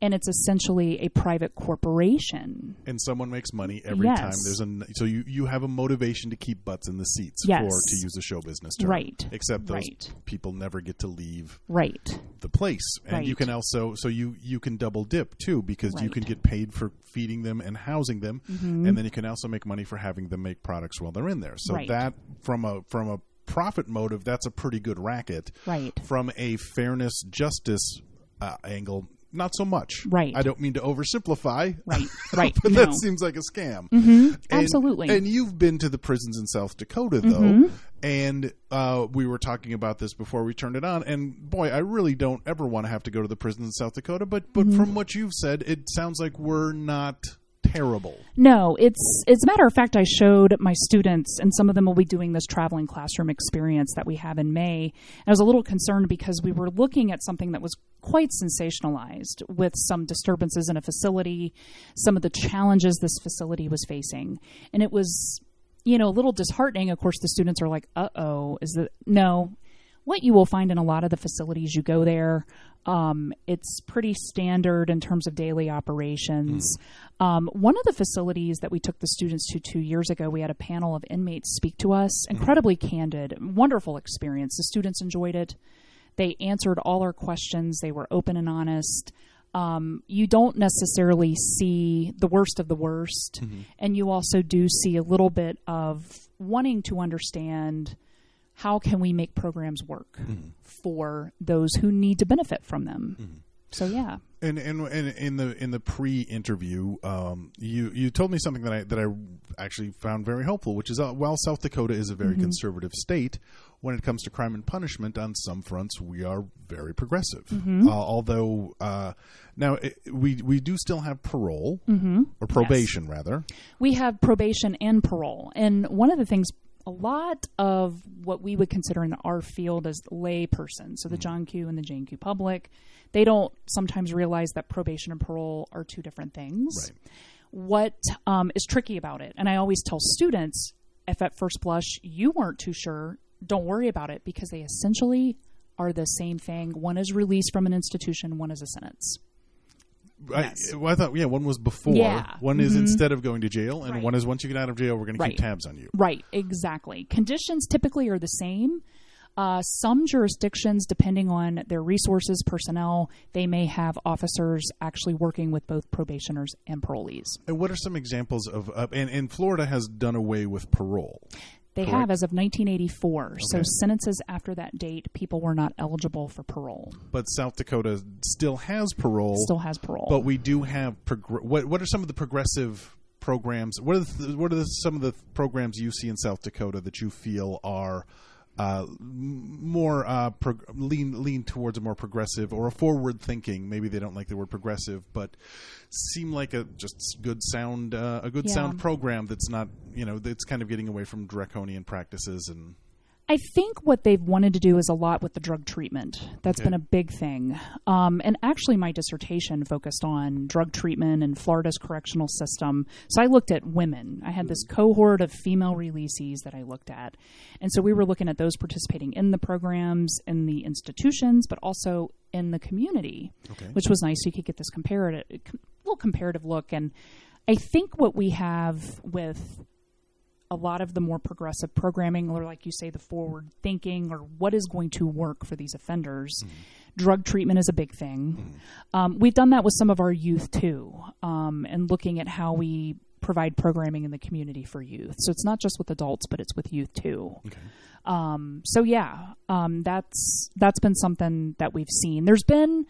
and it's essentially a private corporation. And someone makes money every time there's so you have a motivation to keep butts in the seats, to use a show business term. Right. Except those people never get to leave the place. And you can also, you can double dip too, because you can get paid for feeding them and housing them, and then you can also make money for having them make products while they're in there. So that from a profit motive, that's a pretty good racket. Right. From a fairness, justice angle, not so much. Right. I don't mean to oversimplify. Right. But no. that seems like a scam. Absolutely. And you've been to the prisons in South Dakota, though. And we were talking about this before we turned it on. And boy, I really don't ever want to have to go to the prisons in South Dakota. But from what you've said, it sounds like we're not terrible. No, it's a matter of fact, I showed my students, and some of them will be doing this traveling classroom experience that we have in May. I was a little concerned because we were looking at something that was quite sensationalized with some disturbances in a facility, some of the challenges this facility was facing. And it was, a little disheartening. Of course, the students are like, no. What you will find in a lot of the facilities you go there, it's pretty standard in terms of daily operations. One of the facilities that we took the students to 2 years ago, we had a panel of inmates speak to us, incredibly candid, wonderful experience. The students enjoyed it. They answered all our questions. They were open and honest. You don't necessarily see the worst of the worst, and you also do see a little bit of wanting to understand how can we make programs work for those who need to benefit from them. So yeah. And in the pre-interview, you told me something that I actually found very helpful, which is while South Dakota is a very conservative state, when it comes to crime and punishment, on some fronts we are very progressive. Although now we do still have parole or probation rather. We have probation and parole, and one of the things. A lot of what we would consider in our field as lay persons, so the John Q and the Jane Q public, they don't sometimes realize that probation and parole are two different things. Right. What is tricky about it, and I always tell students, if at first blush you weren't too sure, don't worry about it, because they essentially are the same thing. One is released from an institution, one is a sentence. Yes. I thought, one was before. Yeah. One is instead of going to jail, and one is once you get out of jail, we're going to keep tabs on you. Right, exactly. Conditions typically are the same. Some jurisdictions, depending on their resources, personnel, they may have officers actually working with both probationers and parolees. And what are some examples of, and Florida has done away with parole. They Correct? have as of 1984. Okay. So sentences after that date, people were not eligible for parole. But South Dakota still has parole. Still has parole. But we do have, what are some of the progressive programs? What are some of the programs you see in South Dakota that you feel are more lean towards a more progressive or a forward thinking? Maybe they don't like the word progressive, but seem like a just good sound sound program that's not, that's kind of getting away from draconian practices. And I think what they've wanted to do is a lot with the drug treatment. That's been a big thing. And actually my dissertation focused on drug treatment and Florida's correctional system. So I looked at women. I had this cohort of female releasees that I looked at. And so we were looking at those participating in the programs, in the institutions, but also in the community, which was nice. So you could get this little comparative look. And I think what we have with a lot of the more progressive programming, or like you say, the forward thinking, or what is going to work for these offenders. Drug treatment is a big thing. We've done that with some of our youth too, and looking at how we provide programming in the community for youth. So it's not just with adults, but it's with youth too. That's been something that we've seen. There's been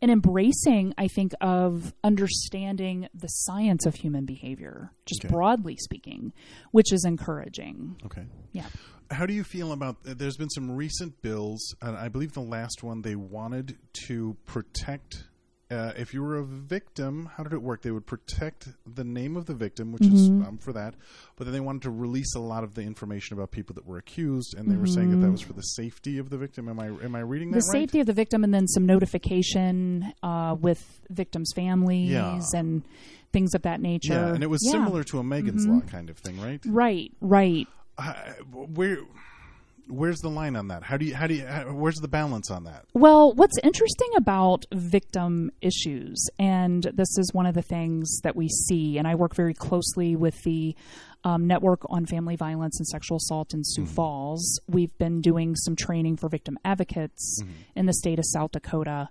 an embracing, I think, of understanding the science of human behavior, just broadly speaking, which is encouraging. Okay. Yeah. How do you feel about, there's been some recent bills, and I believe the last one, they wanted to protect, if you were a victim, how did it work? They would protect the name of the victim, which is for that, but then they wanted to release a lot of the information about people that were accused, and they were saying that was for the safety of the victim. Am I reading that right? The safety of the victim, and then some notification with victims' families and things of that nature. Yeah, and it was similar to a Megan's Law kind of thing, right? Right. Where's the line on that? Where's the balance on that? Well, what's interesting about victim issues, and this is one of the things that we see, and I work very closely with the Network on Family Violence and Sexual Assault in Sioux Falls. We've been doing some training for victim advocates in the state of South Dakota.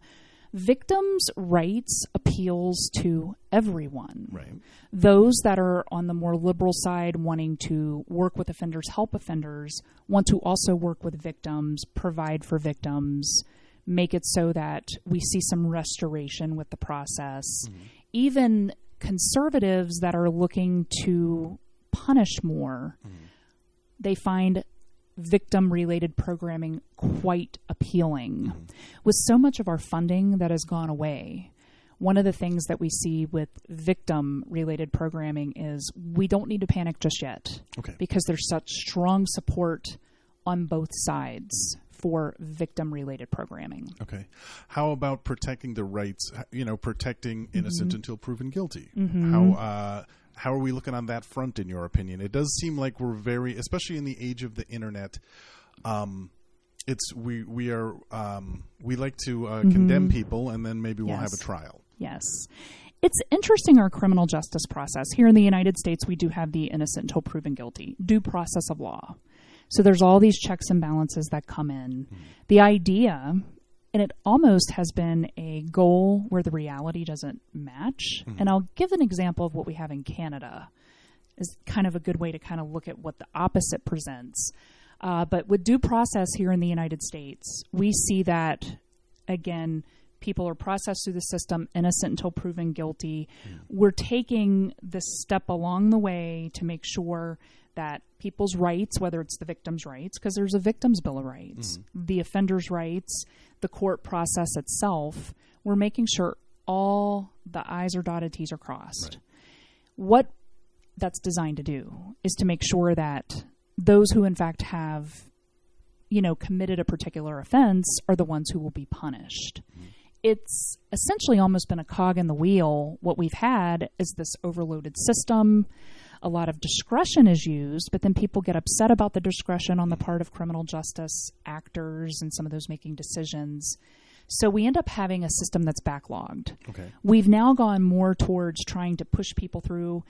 Victims' rights appeals to everyone. Right. Those that are on the more liberal side, wanting to work with offenders, help offenders, want to also work with victims, provide for victims, make it so that we see some restoration with the process. Even conservatives that are looking to punish more, they find victim-related programming quite appealing. With so much of our funding that has gone away, one of the things that we see with victim-related programming is we don't need to panic just yet, because there's such strong support on both sides for victim-related programming. Okay. How about protecting the rights, protecting innocent until proven guilty? How are we looking on that front, in your opinion? It does seem like we're very, especially in the age of the internet, we like to condemn people, and then maybe we'll have a trial. Yes. It's interesting, our criminal justice process. Here in the United States, we do have the innocent until proven guilty, due process of law. So there's all these checks and balances that come in. The idea, and it almost has been a goal where the reality doesn't match. And I'll give an example of what we have in Canada. Is kind of a good way to kind of look at what the opposite presents. But with due process here in the United States, we see that, again, people are processed through the system, innocent until proven guilty. We're taking this step along the way to make sure that people's rights, whether it's the victim's rights, because there's a victim's bill of rights, the offender's rights, the court process itself, we're making sure all the I's are dotted, T's are crossed. Right. What that's designed to do is to make sure that those who in fact have, committed a particular offense are the ones who will be punished. It's essentially almost been a cog in the wheel. What we've had is this overloaded system. A lot of discretion is used, but then people get upset about the discretion on the part of criminal justice actors and some of those making decisions. So we end up having a system that's backlogged. Okay. We've now gone more towards trying to push people through,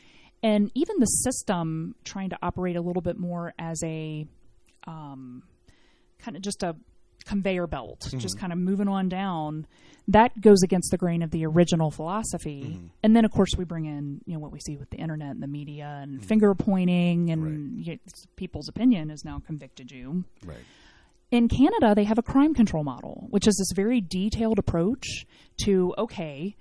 and even the system trying to operate a little bit more as a kind of just a conveyor belt, just kind of moving on down. That goes against the grain of the original philosophy. And then, of course, we bring in, what we see with the internet and the media and finger pointing, and people's opinion has now convicted you. Right. In Canada, they have a crime control model, which is this very detailed approach to, okay,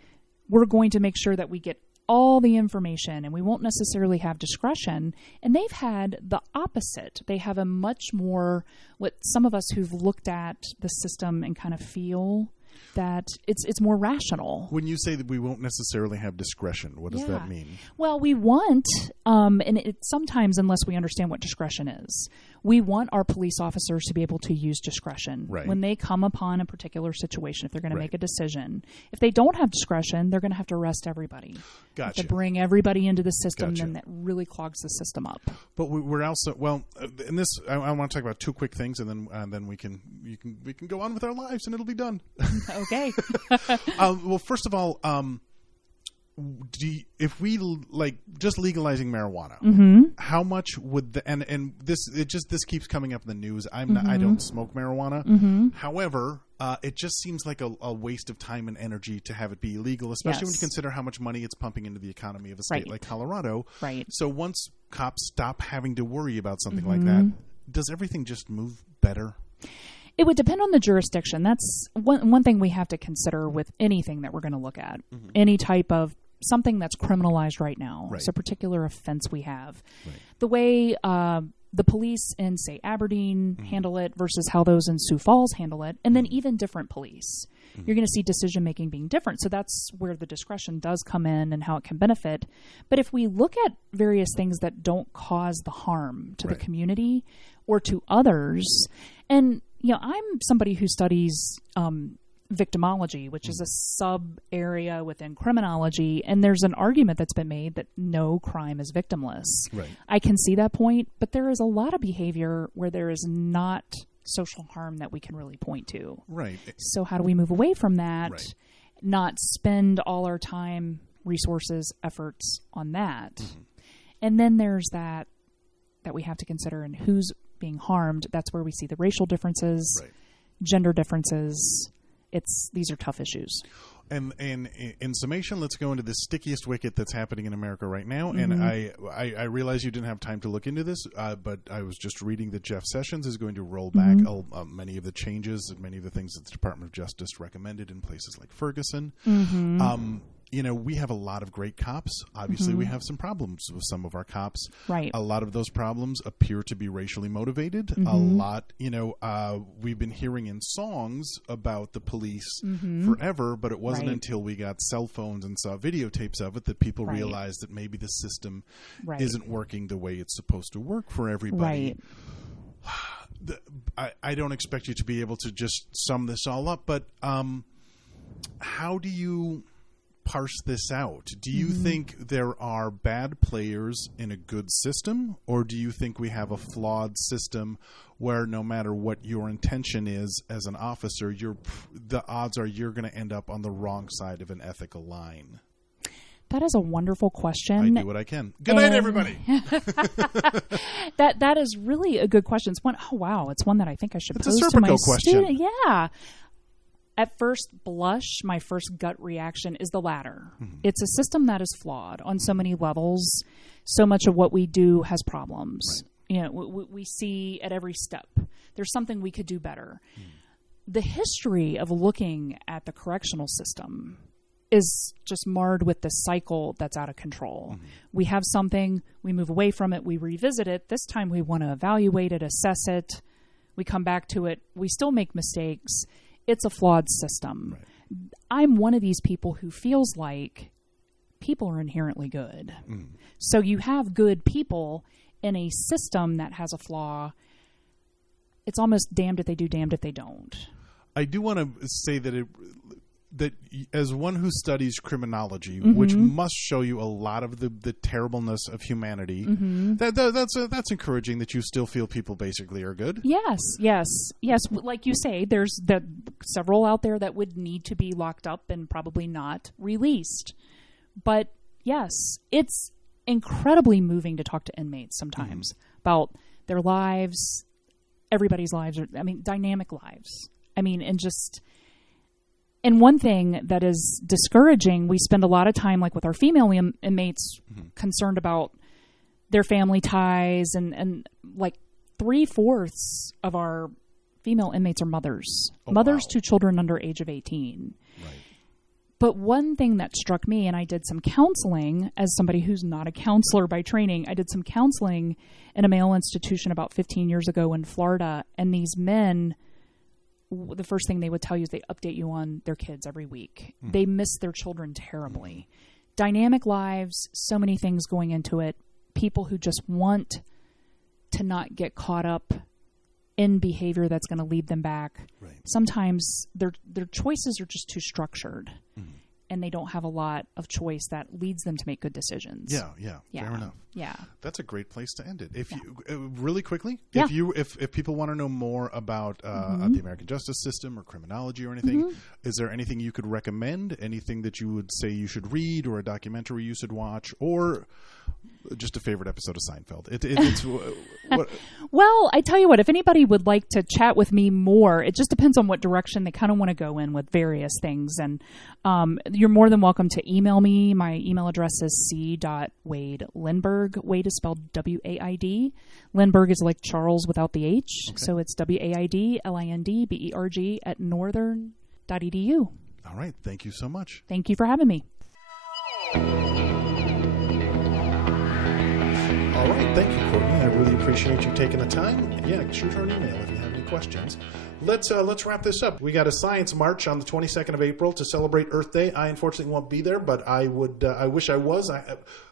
we're going to make sure that we get all the information and we won't necessarily have discretion. And they've had the opposite. They have a much more, what some of us who've looked at the system and kind of feel that it's more rational. When you say that we won't necessarily have discretion, what does that mean? Well, we want, and sometimes, unless we understand what discretion is, we want our police officers to be able to use discretion when they come upon a particular situation, if they're going to make a decision. If they don't have discretion, they're going to have to arrest everybody. Gotcha. To bring everybody into the system, then that really clogs the system up. But we're also, in this, I want to talk about two quick things, and then we can go on with our lives, and it'll be done. Okay. Well, first of all, if we just legalizing marijuana, how much would and this keeps coming up in the news. I don't smoke marijuana. However, it just seems like a waste of time and energy to have it be illegal, especially when you consider how much money it's pumping into the economy of a state like Colorado. Right. So once cops stop having to worry about something like that, does everything just move better? It would depend on the jurisdiction. That's one thing we have to consider with anything that we're going to look at. Any type of something that's criminalized right now. It's a particular offense we have. The way the police in, say, Aberdeen handle it versus how those in Sioux Falls handle it, and then even different police. You're going to see decision-making being different. So that's where the discretion does come in and how it can benefit. But if we look at various things that don't cause the harm to the community or to others, and I'm somebody who studies victimology, which is a sub-area within criminology, and there's an argument that's been made that no crime is victimless. Right. I can see that point, but there is a lot of behavior where there is not social harm that we can really point to. Right. So how do we move away from that, not spend all our time, resources, efforts on that? And then there's that we have to consider, and who's being harmed. That's where we see the racial differences, gender differences. These are tough issues. And in summation, let's go into the stickiest wicket that's happening in America right now. And I realize you didn't have time to look into this, but I was just reading that Jeff Sessions is going to roll back many of the changes and many of the things that the Department of Justice recommended in places like Ferguson. We have a lot of great cops. Obviously, we have some problems with some of our cops. Right. A lot of those problems appear to be racially motivated. A lot, we've been hearing in songs about the police forever, but it wasn't until we got cell phones and saw videotapes of it that people realized that maybe the system isn't working the way it's supposed to work for everybody. I don't expect you to be able to just sum this all up, but how do you parse this out? Do you think there are bad players in a good system, or do you think we have a flawed system where no matter what your intention is as an officer, the odds are you're going to end up on the wrong side of an ethical line? That is a wonderful question. I do what I can. Good night, everybody. That is really a good question. It's one that I think I should pose to my question. Student. Yeah. At first blush, my first gut reaction is the latter. It's a system that is flawed on so many levels. So much of what we do has problems. We see at every step. There's something we could do better. The history of looking at the correctional system is just marred with this cycle that's out of control. We have something, we move away from it, we revisit it. This time we want to evaluate it, assess it. We come back to it. We still make mistakes. It's a flawed system. I'm one of these people who feels like people are inherently good. So you have good people in a system that has a flaw. It's almost damned if they do, damned if they don't. I do want to say that that as one who studies criminology, which must show you a lot of the terribleness of humanity, that's encouraging that you still feel people basically are good. Yes. Like you say, there's several out there that would need to be locked up and probably not released. But yes, it's incredibly moving to talk to inmates sometimes about their lives, everybody's lives are, dynamic lives. And one thing that is discouraging, we spend a lot of time like with our female inmates concerned about their family ties, and like 3/4 of our female inmates are mothers. Mothers to children under age of 18. Right. But one thing that struck me, and I did some counseling as somebody who's not a counselor by training, I did some counseling in a male institution about 15 years ago in Florida, and these men, the first thing they would tell you is they update you on their kids every week. They miss their children terribly. Dynamic lives, so many things going into it. People who just want to not get caught up in behavior that's going to lead them back. Right. Sometimes their choices are just too structured, and they don't have a lot of choice that leads them to make good decisions. Yeah. Fair enough. Yeah. That's a great place to end it. If you really quickly, Yeah. if people want to know more about the American justice system or criminology or anything, is there anything you could recommend? Anything that you would say you should read, or a documentary you should watch, or just a favorite episode of Seinfeld? It's what. Well, I tell you what, if anybody would like to chat with me more, it just depends on what direction they kind of want to go in with various things. And you're more than welcome to email me. My email address is c.waid-lindberg. Waid is spelled W-A-I-D. Lindberg is like Charles without the H. Okay. So it's WAIDLINDBERG at northern.edu. All right. Thank you so much. Thank you for having me. All right, thank you, Courtney. I really appreciate you taking the time. Yeah, shoot her an email if you have any questions. Let's wrap this up. We got a science march on the 22nd of April to celebrate Earth Day. I unfortunately won't be there, but I would. I wish I was.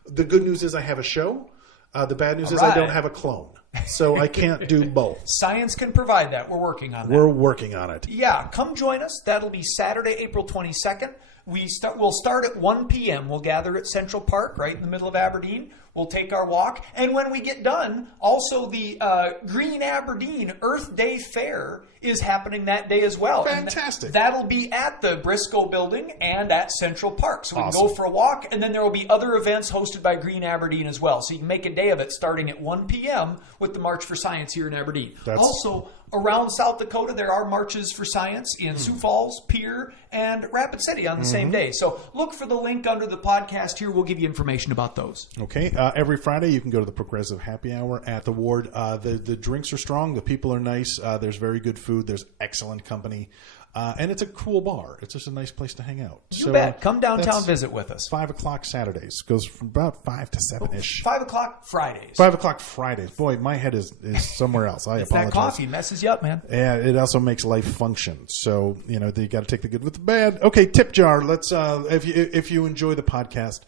The good news is I have a show. The bad news is I don't have a clone, so I can't do both. Science can provide that. We're working on that. We're working on it. Yeah, come join us. That'll be Saturday, April 22nd. We'll start at 1 p.m. We'll gather at Central Park, right in the middle of Aberdeen. We'll take our walk. And when we get done, also the Green Aberdeen Earth Day Fair is happening that day as well. Fantastic. And that'll be at the Briscoe Building and at Central Park. So we can go for a walk, and then there will be other events hosted by Green Aberdeen as well. So you can make a day of it starting at 1 p.m. with the March for Science here in Aberdeen. Also, around South Dakota, there are marches for science in Sioux Falls, Pierre, and Rapid City on the same day. So look for the link under the podcast here. We'll give you information about those. Okay. Every Friday, you can go to the Progressive Happy Hour at the Ward. The drinks are strong. The people are nice. There's very good food. There's excellent company. And it's a cool bar. It's just a nice place to hang out. You bet. Come downtown, visit with us. 5 o'clock Saturdays. Goes from about 5 to 7-ish. 5 o'clock Fridays. 5 o'clock Fridays. Boy, my head is somewhere else. I it's apologize. That coffee messes you up, man. Yeah, it also makes life function. So, you got to take the good with the bad. Okay, tip jar. Let's if you enjoy the podcast,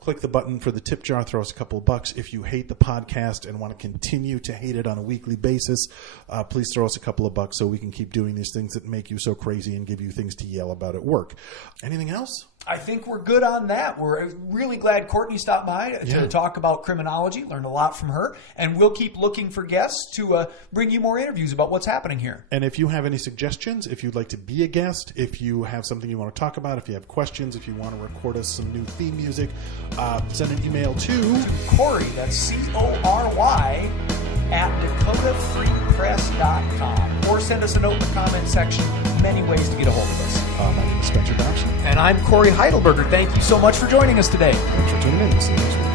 click the button for the tip jar. Throw us a couple of bucks. If you hate the podcast and want to continue to hate it on a weekly basis, please throw us a couple of bucks so we can keep doing these things that make you so crazy and give you things to yell about at work. Anything else? I think we're good on that. We're really glad Courtney stopped by to talk about criminology. Learned a lot from her. And we'll keep looking for guests to bring you more interviews about what's happening here. And if you have any suggestions, if you'd like to be a guest, if you have something you want to talk about, if you have questions, if you want to record us some new theme music, send an email to Corey, that's Cory, at dakotafreepress.com. Or send us a note in the comment section. Many ways to get a hold of us. my name is Spencer Dobson. And I'm Corey Heidelberger. Thank you so much for joining us today. Thanks for tuning in. See you next week.